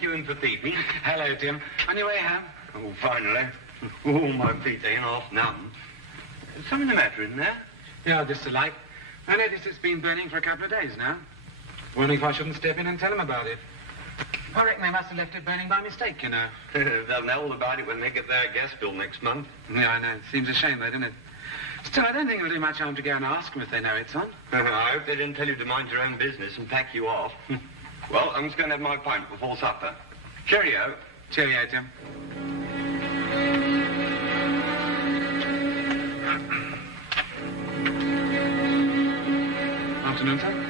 take you in for peeping. Hello, Tim. On your way home? Oh, finally. Oh, my feet ain't half numb. There's something the matter, isn't there? Yeah, just a light. I noticed it's been burning for a couple of days now. Wondering if I shouldn't step in and tell them about it. I reckon they must have left it burning by mistake, you know. They'll know all about it when they get their gas bill next month. Yeah, I know. Seems a shame, though, doesn't it? Still, I don't think it'll do much harm to go and ask them if they know it's on. I hope they didn't tell you to mind your own business and pack you off. Well, I'm just going to have my pint before supper. Cheerio. Cheerio, Tim. Afternoon, sir.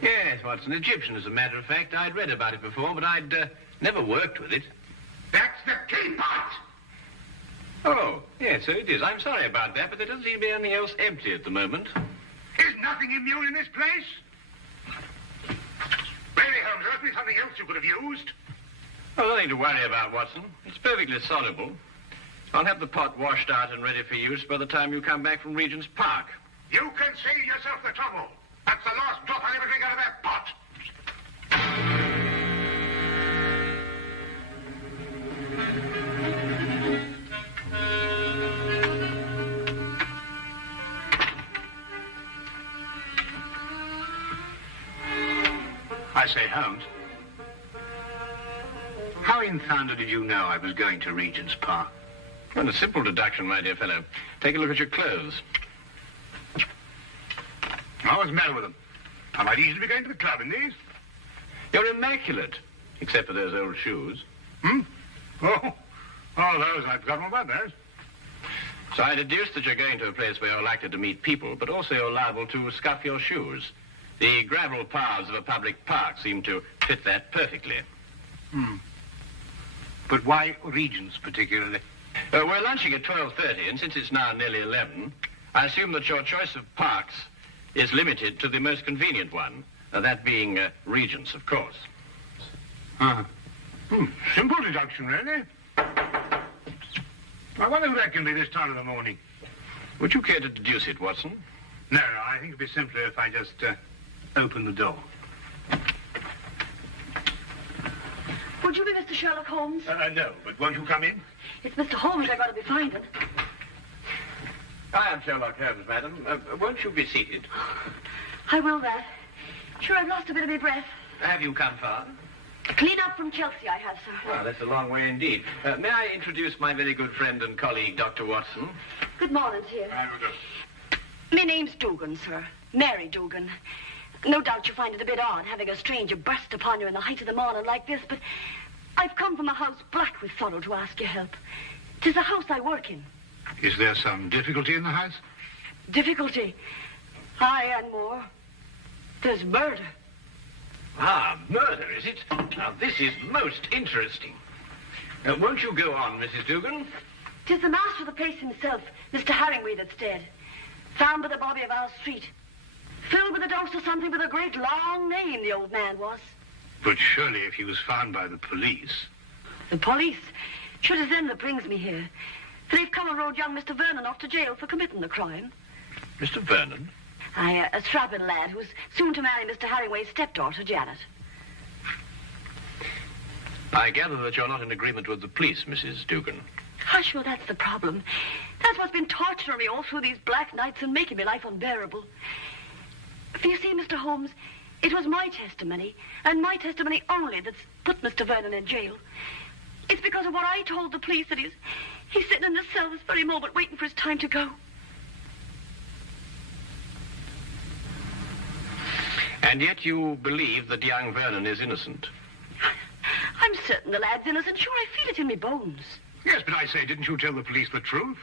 Yes, Watson, Egyptian, as a matter of fact. I'd read about it before, but I'd never worked with it. That's the key part! Oh, yes, so it is. I'm sorry about that, but there doesn't seem to be anything else empty at the moment. Is nothing immune in this place? Really, Holmes, there must be something else you could have used. Oh, nothing to worry about, Watson. It's perfectly soluble. I'll have the pot washed out and ready for use by the time you come back from Regent's Park. You can save yourself the trouble. That's the last drop I'll ever drink out of that pot. I say, Holmes, how in thunder did you know I was going to Regent's Park? Well, a simple deduction, my dear fellow. Take a look at your clothes. What's the matter with them? I might easily be going to the club in these. You're immaculate, except for those old shoes. Oh, those. I've forgotten all about those. So I deduced that you're going to a place where you're likely to meet people, but also you're liable to scuff your shoes. The gravel paths of a public park seem to fit that perfectly. But why Regent's particularly? We're lunching at 12:30, and since it's now nearly 11, I assume that your choice of parks is limited to the most convenient one, that being Regent's, of course. Simple deduction, really. I wonder who that can be this time of the morning. Would you care to deduce it, Watson? No, I think it'd be simpler if I just open the door. Would you be Mr. Sherlock Holmes? No, but won't you come in? It's Mr. Holmes I've got to be finding. I am Sherlock Holmes, madam. Won't you be seated? I will that. Sure, I've lost a bit of my breath. Have you come far? Clean up from Chelsea, I have, sir. Well, that's a long way indeed. May I introduce my very good friend and colleague, Dr. Watson? Good morning to you. I will do. My name's Dugan, sir. Mary Dugan. No doubt you find it a bit odd having a stranger burst upon you in the height of the morning like this, but I've come from a house black with sorrow to ask your help. 'Tis the house I work in. Is there some difficulty in the house? Difficulty? Aye, and more. There's murder. Ah, murder, is it? Now, this is most interesting. Won't you go on, Mrs. Dugan? 'Tis the master of the place himself, Mr. Harringway, that's dead. Found by the bobby of our street. Filled with a dose of something with a great long name, the old man was. But surely if he was found by the police... The police? Sure, 'tis them that brings me here. They've come and rode young Mr. Vernon off to jail for committing the crime. Mr. Vernon? Aye, a strapping lad who's soon to marry Mr. Harringway's stepdaughter, Janet. I gather that you're not in agreement with the police, Mrs. Dugan. Hush, well, that's the problem. That's what's been torturing me all through these black nights and making my life unbearable. For you see, Mr. Holmes, it was my testimony, and my testimony only, that's put Mr. Vernon in jail. It's because of what I told the police that he's sitting in the cell this very moment waiting for his time to go. And yet you believe that young Vernon is innocent? I'm certain the lad's innocent. Sure, I feel it in my bones. Yes, but I say, didn't you tell the police the truth?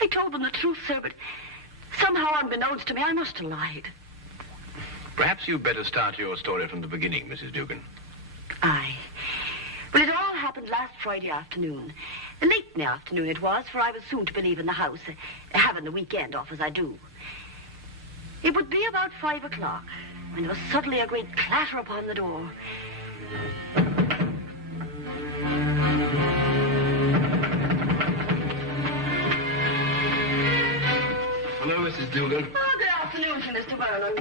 I told them the truth, sir, but somehow unbeknownst to me, I must have lied. Perhaps you'd better start your story from the beginning, Mrs. Dugan. Aye. Well, it all happened happened last Friday afternoon. Late in the afternoon it was, for I was soon to be leaving the house, having the weekend off as I do. It would be about 5 o'clock when there was suddenly a great clatter upon the door. Hello, Mrs. Dugan. Oh, good afternoon to Mr. Vernon.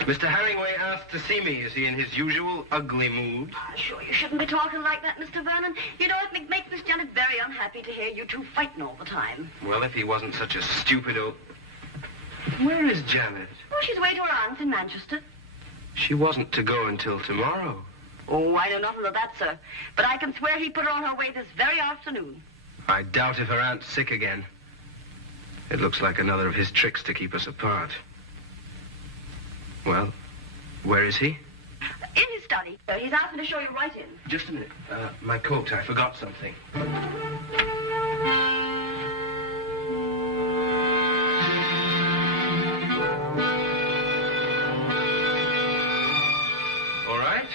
Mr. Herringway asked to see me. Is he in his usual ugly mood? Sure, you shouldn't be talking like that, Mr. Vernon. You know, it makes Miss Janet very unhappy to hear you two fighting all the time. Well, if he wasn't such a stupid old... Where is Janet? Oh, she's away to her aunt's in Manchester. She wasn't to go until tomorrow. Oh, I know nothing of that, sir. But I can swear he put her on her way this very afternoon. I doubt if her aunt's sick again. It looks like another of his tricks to keep us apart. Well, where is he? In his study. He's asked me to show you right in. Just a minute. My coat. I forgot something. All right.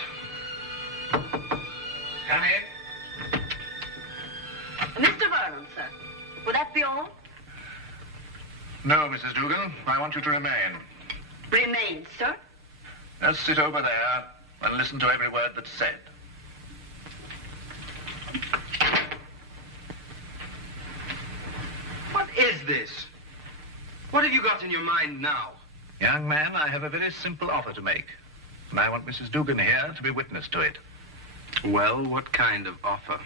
Come in. Mr. Vernon, sir. Would that be all? No, Mrs. Dugan. I want you to remain. Remain, sir. Just sit over there and listen to every word that's said. What is this? What have you got in your mind now? Young man, I have a very simple offer to make. And I want Mrs. Dugan here to be witness to it. Well, what kind of offer?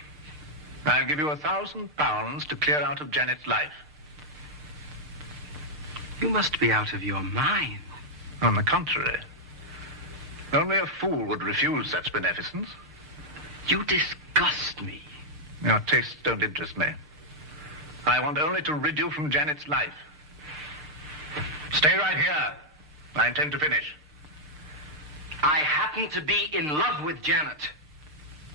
I'll give you £1,000 to clear out of Janet's life. You must be out of your mind. On the contrary. Only a fool would refuse such beneficence. You disgust me. Your tastes don't interest me. I want only to rid you from Janet's life. Stay right here. I intend to finish. I happen to be in love with Janet.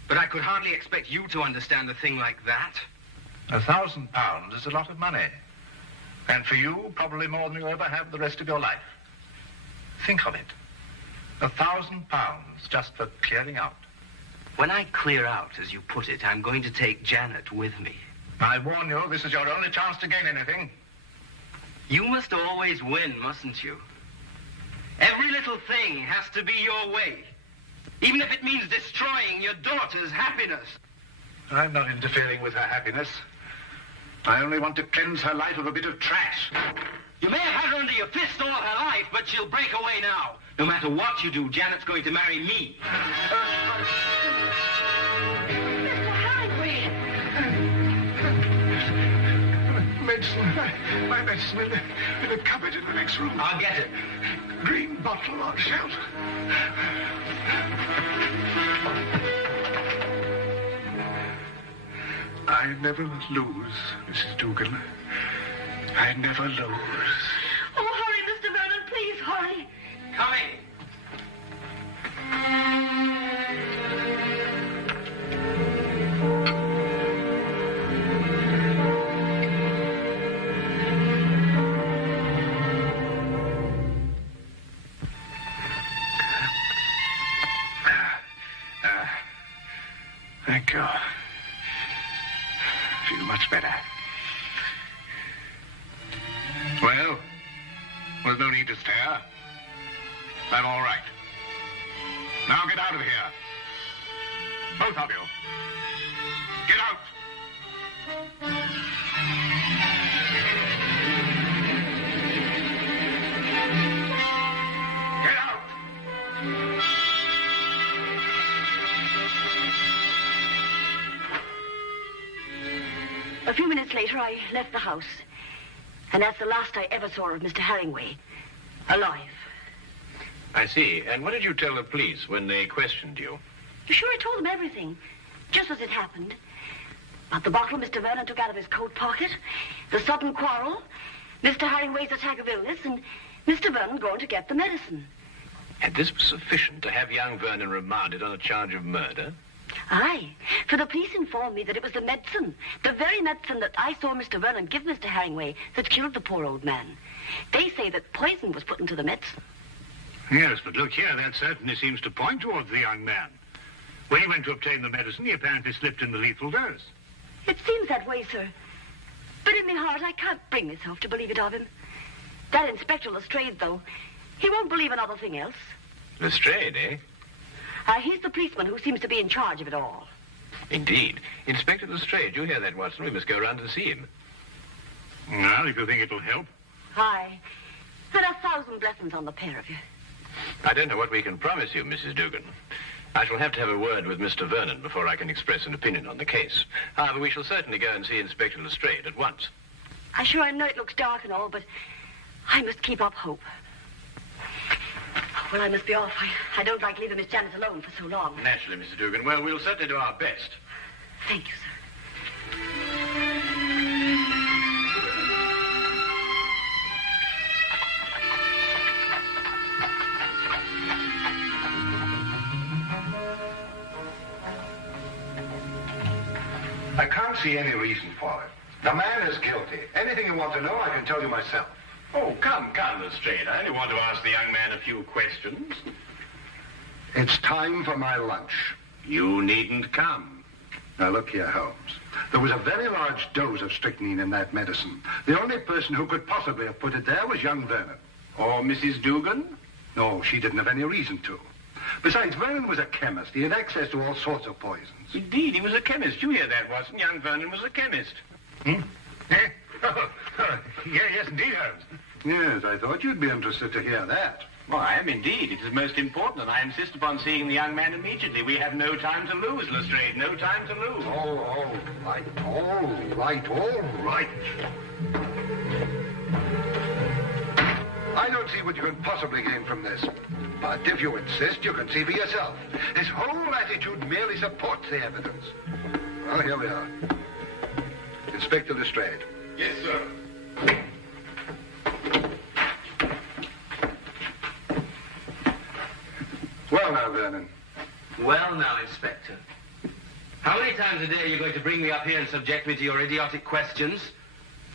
But I could hardly expect you to understand a thing like that. £1,000 is a lot of money. And for you, probably more than you'll ever have the rest of your life. Think of it. £1,000 just for clearing out. When I clear out, as you put it, I'm going to take Janet with me. I warn you, this is your only chance to gain anything. You must always win, mustn't you? Every little thing has to be your way. Even if it means destroying your daughter's happiness. I'm not interfering with her happiness. I only want to cleanse her life of a bit of trash. You may have had her under your fist all her life, but she'll break away now. No matter what you do, Janet's going to marry me. Mr. Herringway. Medicine. My medicine in the cupboard in the next room. I'll get it. Green bottle on shelf. I never lose, Mrs. Dugan. I never lose. Oh, hurry, Mr. Vernon, please, hurry. Coming. Thank you. Feel much better. Well, there's no need to stare. I'm all right. Now get out of here. Both of you. Get out. Get out. A few minutes later, I left the house. And that's the last I ever saw of Mr. Herringway. Alive. I see. And what did you tell the police when they questioned you? You sure I told them everything? Just as it happened. About the bottle Mr. Vernon took out of his coat pocket, the sudden quarrel, Mr. Herringway's attack of illness, and Mr. Vernon going to get the medicine. And this was sufficient to have young Vernon remanded on a charge of murder? Aye, for the police informed me that it was the medicine, the very medicine that I saw Mr. Vernon give Mr. Herringway, that killed the poor old man. They say that poison was put into the medicine. Yes, but look here, that certainly seems to point towards the young man. When he went to obtain the medicine, he apparently slipped in the lethal dose. It seems that way, sir. But in my heart, I can't bring myself to believe it of him. That Inspector Lestrade, though, he won't believe another thing else. Lestrade, eh? He's the policeman who seems to be in charge of it all. Indeed. Inspector Lestrade, you hear that, Watson? We must go round and see him. Well, if you think it'll help. Aye. And 1,000 blessings on the pair of you. I don't know what we can promise you, Mrs. Dugan. I shall have to have a word with Mr. Vernon before I can express an opinion on the case. However, we shall certainly go and see Inspector Lestrade at once. I know it looks dark and all, but I must keep up hope. Well, I must be off. I don't like leaving Miss Janet alone for so long. Naturally, Mrs. Dugan. Well, we'll certainly do our best. Thank you, sir. I can't see any reason for it. The man is guilty. Anything you want to know, I can tell you myself. Oh, come, Lestrade. I only want to ask the young man a few questions. It's time for my lunch. You needn't come. Now, look here, Holmes. There was a very large dose of strychnine in that medicine. The only person who could possibly have put it there was young Vernon. Or Mrs. Dugan? No, she didn't have any reason to. Besides, Vernon was a chemist. He had access to all sorts of poisons. Indeed, he was a chemist. You hear that, Watson? Young Vernon was a chemist. Hmm? Eh? Yes, indeed, Holmes. Yes, I thought you'd be interested to hear that. Well, I am indeed. It is most important, and I insist upon seeing the young man immediately. We have no time to lose, Lestrade. No time to lose. All right. I don't see what you can possibly gain from this. But if you insist, you can see for yourself. His whole attitude merely supports the evidence. Well, here we are. Inspector Lestrade. Yes, sir. Well now, Vernon. Well now, Inspector. How many times a day are you going to bring me up here and subject me to your idiotic questions?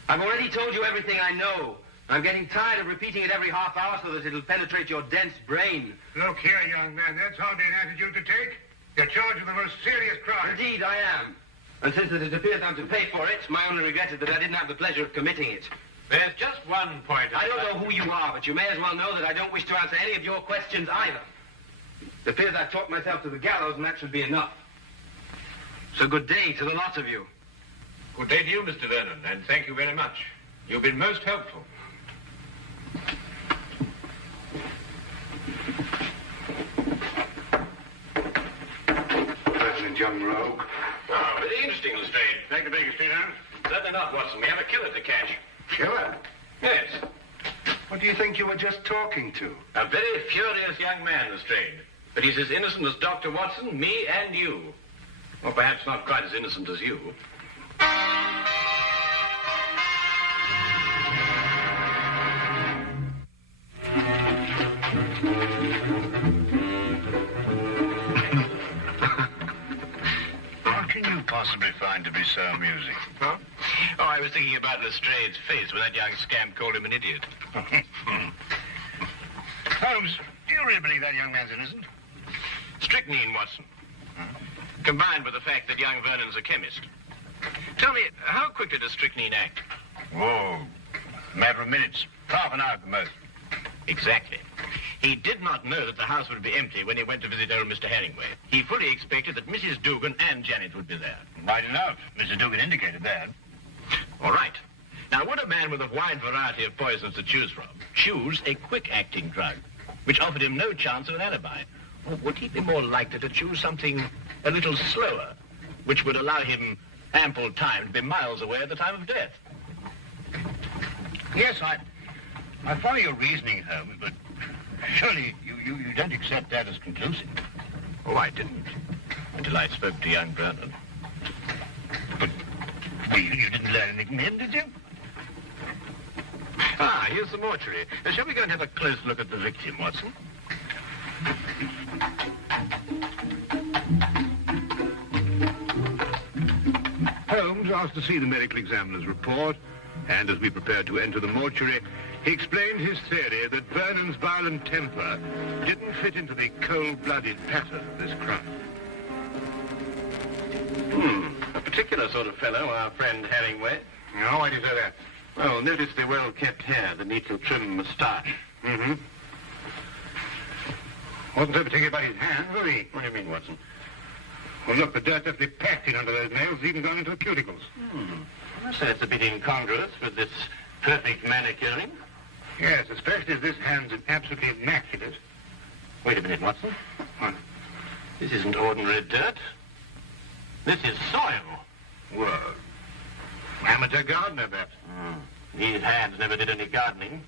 I've already told you everything I know. I'm getting tired of repeating it every half hour so that it'll penetrate your dense brain. Look here, young man. That's hardly an attitude to take. You're charged with the most serious crime. Indeed, I am. And since it appears I'm to pay for it, my only regret is that I didn't have the pleasure of committing it. There's just one point. I don't know who you are, but you may as well know that I don't wish to answer any of your questions either. It appears I've talked myself to the gallows, and that should be enough. So good day to the lot of you. Good day to you, Mr. Vernon, and thank you very much. You've been most helpful. President Young Rogue. Oh, very interesting, Lestrade. Take the Baker Street home? Certainly not, Watson. We have a killer to catch. Killer? Yes. What do you think you were just talking to? A very furious young man, Lestrade. But he's as innocent as Dr. Watson, me, and you. Or perhaps not quite as innocent as you. What can you possibly find to be so amusing? Huh? Oh, I was thinking about Lestrade's face when that young scamp called him an idiot. Holmes, do you really believe that young man's innocent? Strychnine, Watson. Combined with the fact that young Vernon's a chemist. Tell me, how quickly does strychnine act? Oh, a matter of minutes. Half an hour at the most. Exactly. He did not know that the house would be empty when he went to visit old Mr. Herringway. He fully expected that Mrs. Dugan and Janet would be there. Right enough. Mr. Dugan indicated that. All right. Now, would a man with a wide variety of poisons to choose from choose a quick-acting drug, which offered him no chance of an alibi? Or would he be more likely to choose something a little slower, which would allow him ample time to be miles away at the time of death? Yes, I follow your reasoning, Holmes, but surely you don't accept that as conclusive. Oh, I didn't, until I spoke to young Vernon. But you didn't learn anything from him, did you? Ah, here's the mortuary. Shall we go and have a close look at the victim, Watson? Holmes asked to see the medical examiner's report, and as we prepared to enter the mortuary, he explained his theory that Vernon's violent temper didn't fit into the cold-blooded pattern of this crime. A particular sort of fellow, our friend Herringway. No, why do you say that? Well, notice the well-kept hair, the neatly trimmed moustache. Mm-hmm. Wasn't so particular about his hands, was he? What do you mean, Watson? Well, look, the dirt definitely packed in under those nails, even gone into the cuticles. I say it's a bit incongruous with this perfect manicuring. Yes, especially as this hand's absolutely immaculate. Wait a minute, Watson. What? This isn't ordinary dirt. This is soil. Well, amateur gardener, perhaps. These hands never did any gardening.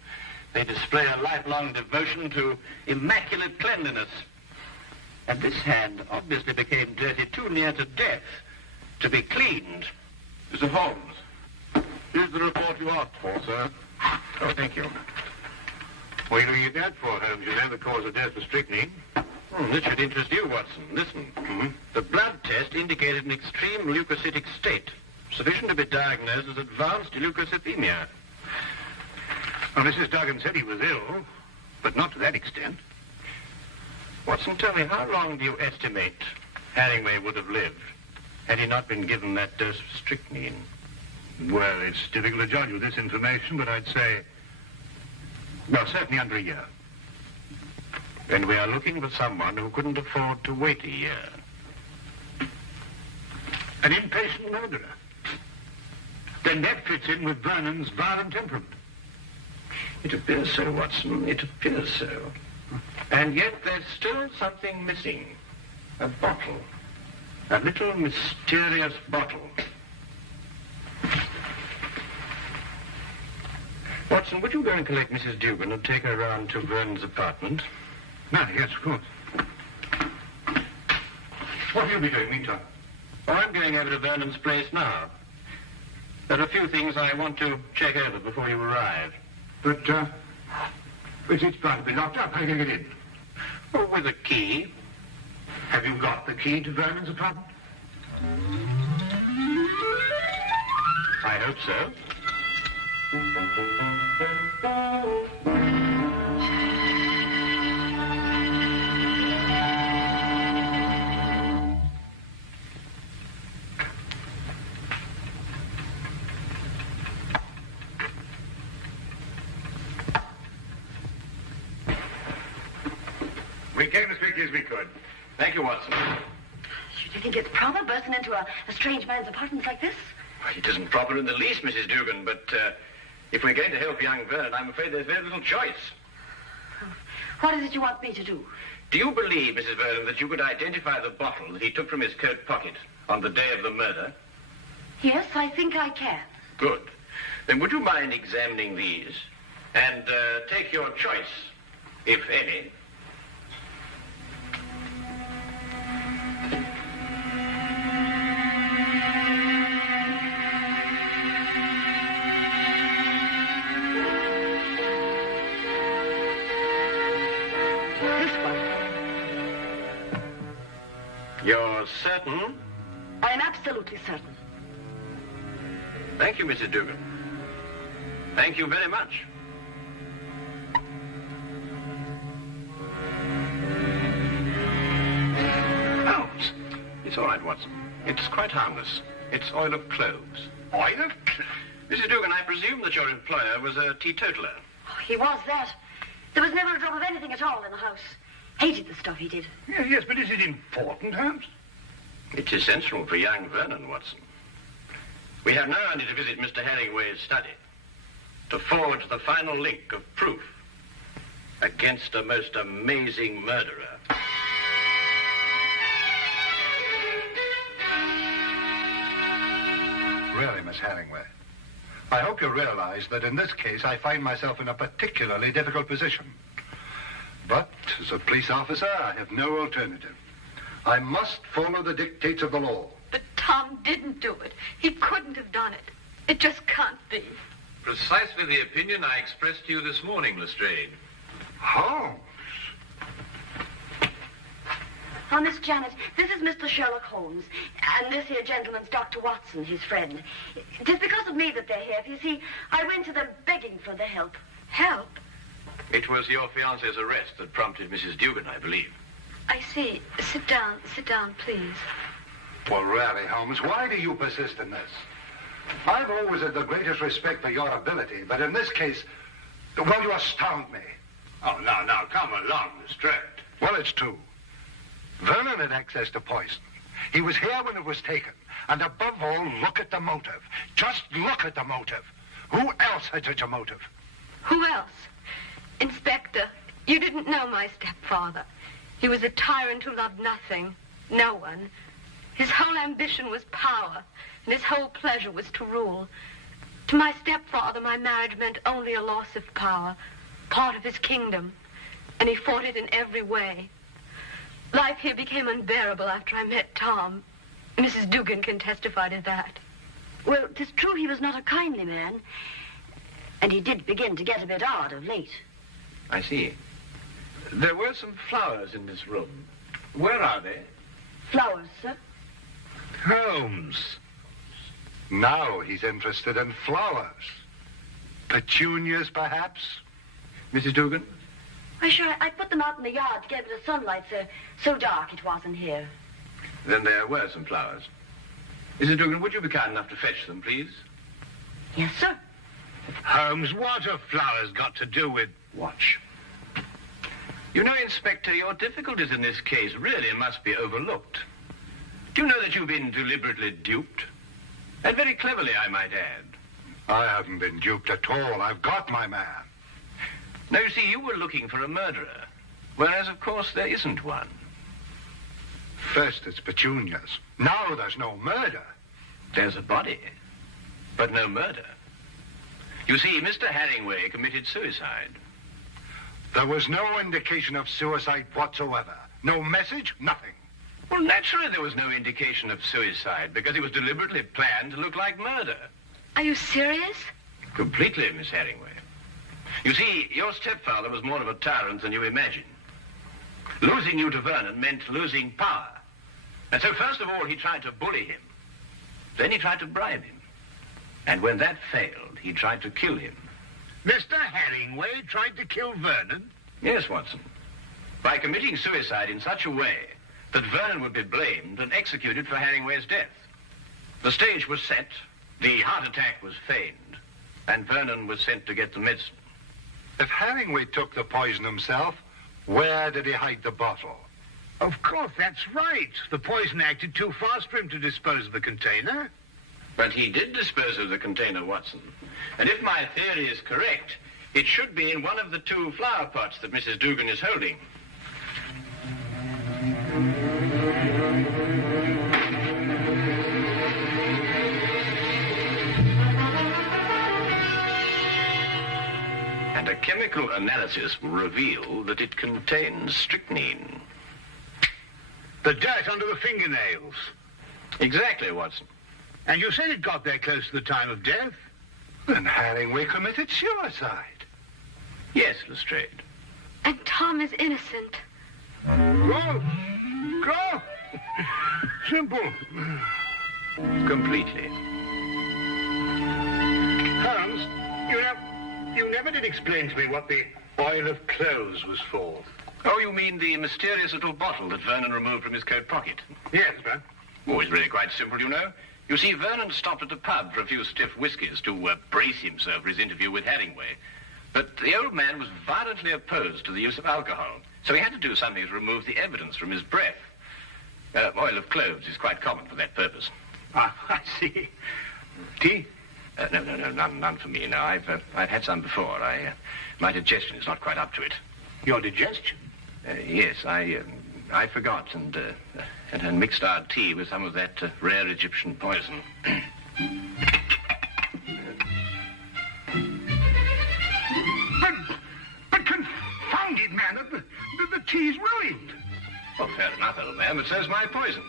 They display a lifelong devotion to immaculate cleanliness. And this hand obviously became dirty too near to death to be cleaned. Mr. Holmes, here's the report you asked for, sir. Oh, thank you. What are you looking at that for, Holmes? You know the cause of death was strychnine. This should interest you, Watson. Listen. The blood test indicated an extreme leukocytic state, sufficient to be diagnosed as advanced leukocythemia. Well, Mrs. Duggan said he was ill, but not to that extent. Watson, tell me, how long do you estimate Herringway would have lived had he not been given that dose of strychnine? Well, it's difficult to judge with this information, but I'd say, well, certainly under a year. And we are looking for someone who couldn't afford to wait a year. An impatient murderer. Then that fits in with Vernon's violent temperament. It appears so, Watson. It appears so. And yet there's still something missing. A bottle. A little mysterious bottle. Watson, would you go and collect Mrs. Dugan and take her round to Vernon's apartment? No, yes, of course. What will you be doing meantime? Oh, I'm going over to Vernon's place now. There are a few things I want to check over before you arrive. But, it's going to be locked up. How are you going to get in? Oh, with a key. Have you got the key to Vernon's apartment? I hope so. We came as quickly as we could. Thank you, Watson. Should you think it's proper bursting into a strange man's apartment like this? Well, it isn't proper in the least, Mrs. Dugan, but if we're going to help young Vernon, I'm afraid there's very little choice. What is it you want me to do? Do you believe, Mrs. Vernon, that you could identify the bottle that he took from his coat pocket on the day of the murder? Yes, I think I can. Good. Then would you mind examining these and take your choice, if any? You're certain? I'm absolutely certain. Thank you, Mrs. Dugan. Thank you very much. Holmes! It's all right, Watson. It's quite harmless. It's oil of cloves. Oil of cloves? Mrs. Dugan, I presume that your employer was a teetotaler. Oh, he was that. There was never a drop of anything at all in the house. Hated the stuff he did. Yes, but is it important, Holmes? It's essential for young Vernon, Watson. We have now only to visit Mr. Herringway's study to forge the final link of proof against a most amazing murderer. Really, Miss Herringway, I hope you realize that in this case I find myself in a particularly difficult position. But as a police officer, I have no alternative. I must follow the dictates of the law. But Tom didn't do it. He couldn't have done it. It just can't be. Precisely the opinion I expressed to you this morning, Lestrade. Holmes? Oh, Miss Janet, this is Mr. Sherlock Holmes, and this here gentleman's Dr. Watson, his friend. It is because of me that they're here. You see, I went to them begging for their help. Help? It was your fiancé's arrest that prompted Mrs. Dugan, I believe. I see. Sit down, please. Well, really, Holmes, why do you persist in this? I've always had the greatest respect for your ability, but in this case, well, you astound me. Oh, now, come along, Lestrade. Well, it's true. Vernon had access to poison. He was here when it was taken. And above all, look at the motive. Just look at the motive. Who else had such a motive? Who else? Inspector, you didn't know my stepfather. He was a tyrant who loved nothing, no one. His whole ambition was power, and his whole pleasure was to rule. To my stepfather, my marriage meant only a loss of power, part of his kingdom, and he fought it in every way. Life here became unbearable after I met Tom. Mrs. Dugan can testify to that. Well, 'tis true he was not a kindly man, and he did begin to get a bit odd of late. I see. There were some flowers in this room. Where are they? Flowers, sir? Holmes. Now he's interested in flowers. Petunias, perhaps? Mrs. Dugan? Why, sure, I put them out in the yard to get a bit of sunlight, sir. So dark it wasn't here. Then there were some flowers. Mrs. Dugan, would you be kind enough to fetch them, please? Yes, sir. Holmes, what have flowers got to do with... Watch. You know, Inspector, your difficulties in this case really must be overlooked. Do you know that you've been deliberately duped? And very cleverly, I might add. I haven't been duped at all. I've got my man. Now, you see, you were looking for a murderer, whereas, of course, there isn't one. First it's petunias. Now there's no murder. There's a body, but no murder. You see, Mr. Herringway committed suicide. There was no indication of suicide whatsoever. No message, nothing. Well, naturally there was no indication of suicide, because it was deliberately planned to look like murder. Are you serious? Completely, Miss Herringway. You see, your stepfather was more of a tyrant than you imagine. Losing you to Vernon meant losing power. And so first of all, he tried to bully him. Then he tried to bribe him. And when that failed, he tried to kill him. Mr. Herringway tried to kill Vernon? Yes, Watson. By committing suicide in such a way that Vernon would be blamed and executed for Herringway's death. The stage was set, the heart attack was feigned, and Vernon was sent to get the medicine. If Herringway took the poison himself, where did he hide the bottle? Of course, that's right. The poison acted too fast for him to dispose of the container. But he did dispose of the container, Watson. And if my theory is correct, it should be in one of the two flower pots that Mrs. Dugan is holding. And a chemical analysis will reveal that it contains strychnine. The dirt under the fingernails. Exactly, Watson. And you said it got there close to the time of death? Then Herringway committed suicide. Yes, Lestrade. And Tom is innocent. Go! Go! Simple. Completely. Holmes, you never did explain to me what the oil of clothes was for. Oh, you mean the mysterious little bottle that Vernon removed from his coat pocket? Yes, sir. Oh, it's really quite simple, you know. You see, Vernon stopped at the pub for a few stiff whiskies to brace himself for his interview with Herringway. But the old man was violently opposed to the use of alcohol, so he had to do something to remove the evidence from his breath. Oil of cloves is quite common for that purpose. Ah, I see. Tea? No, none for me. No, I've had some before. My digestion is not quite up to it. Your digestion? Yes, I forgot and mixed our tea with some of that rare Egyptian poison. But confound it, man, the tea's ruined. Well, fair enough, old man, but so's my poison.